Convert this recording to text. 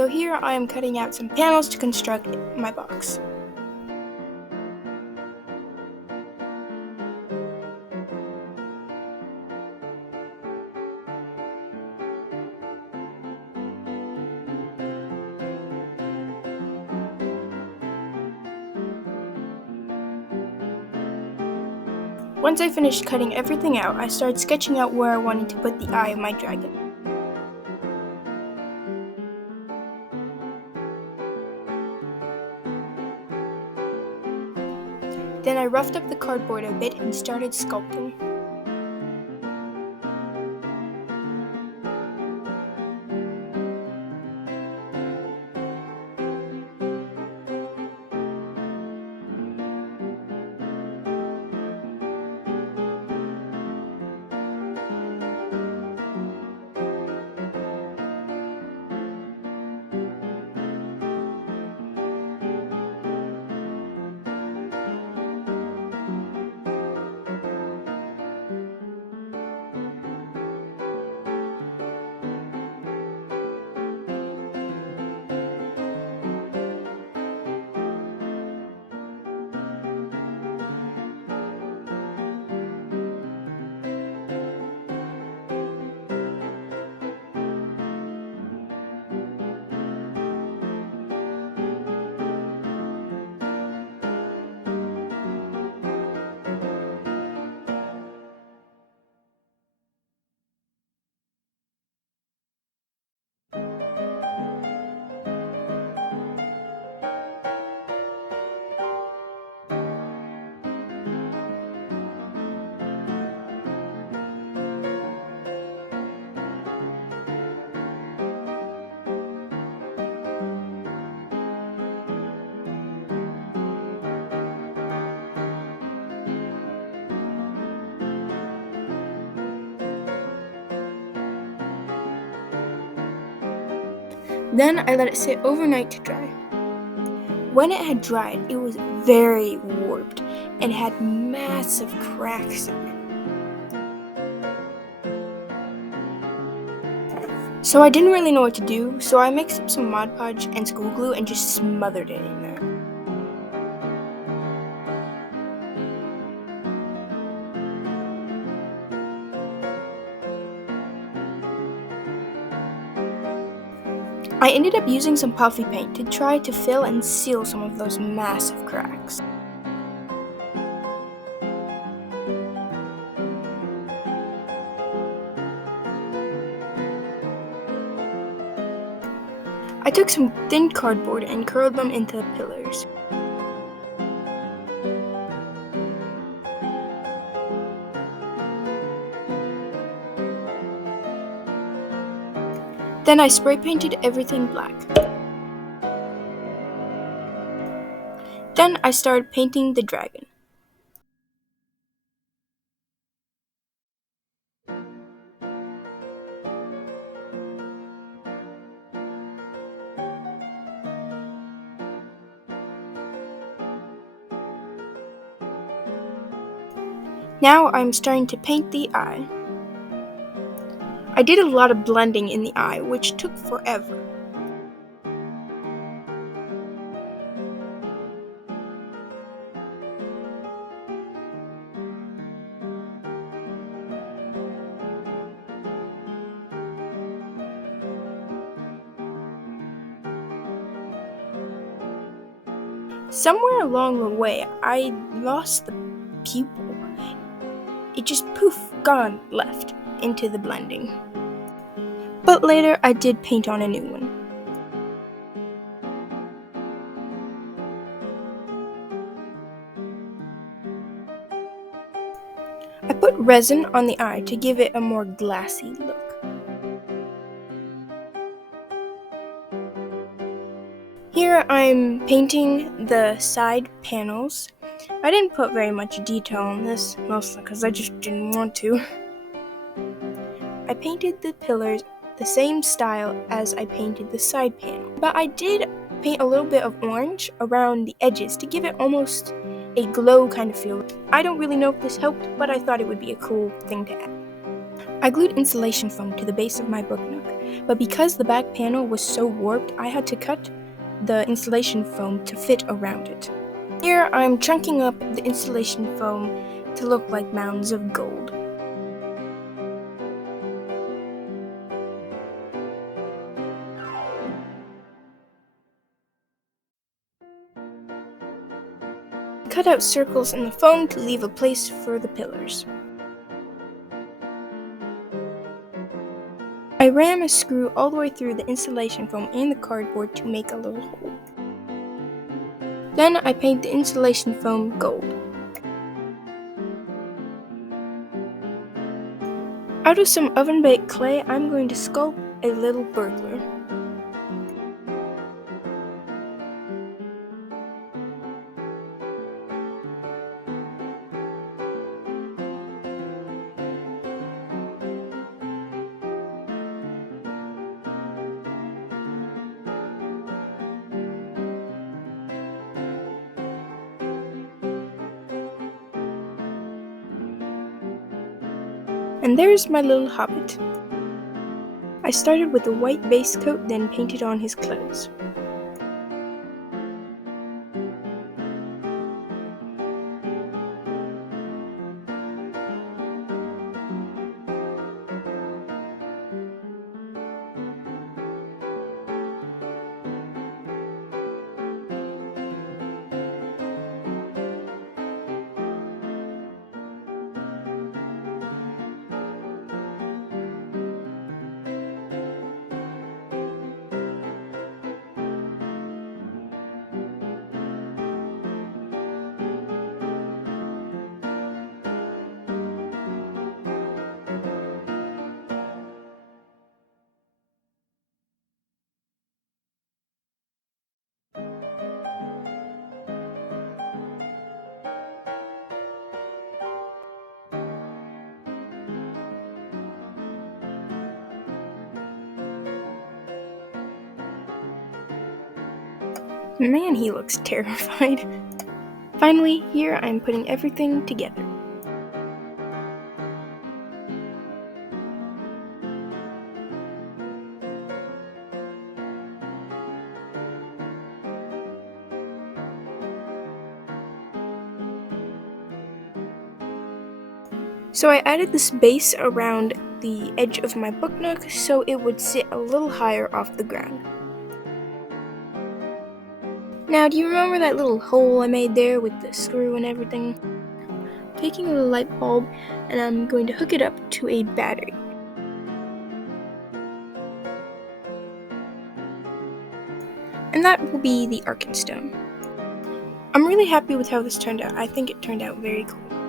So here I am cutting out some panels to construct my box. Once I finished cutting everything out, I started sketching out where I wanted to put the eye of my dragon. Then I roughed up the cardboard a bit and started sculpting. Then I let it sit overnight to dry. When it had dried, it was very warped and had massive cracks in it. So I didn't really know what to do, so I mixed up some Mod Podge and school glue and just smothered it in there. I ended up using some puffy paint to try to fill and seal some of those massive cracks. I took some thin cardboard and curled them into the pillars. Then I spray painted everything black. Then I started painting the dragon. Now I'm starting to paint the eye. I did a lot of blending in the eye, which took forever. Somewhere along the way, I lost the pupil. It just poof, gone, left into the blending. But later I did paint on a new one. I put resin on the eye to give it a more glassy look. Here I'm painting the side panels. I didn't put very much detail on this, mostly because I just didn't want to. I painted the pillars the same style as I painted the side panel, but I did paint a little bit of orange around the edges to give it almost a glow kind of feel. I don't really know if this helped, but I thought it would be a cool thing to add. I glued insulation foam to the base of my book nook, but because the back panel was so warped, I had to cut the insulation foam to fit around it. Here I'm chunking up the insulation foam to look like mounds of gold. Cut out circles in the foam to leave a place for the pillars. I ram a screw all the way through the insulation foam and the cardboard to make a little hole. Then I paint the insulation foam gold. Out of some oven-baked clay, I'm going to sculpt a little burglar. And there's my little Hobbit. I started with a white base coat, then painted on his clothes. Man, he looks terrified. Finally, here I'm putting everything together. So I added this base around the edge of my book nook so it would sit a little higher off the ground. Now, do you remember that little hole I made there with the screw and everything? Taking a little light bulb, and I'm going to hook it up to a battery. And that will be the Arkenstone. I'm really happy with how this turned out. I think it turned out very cool.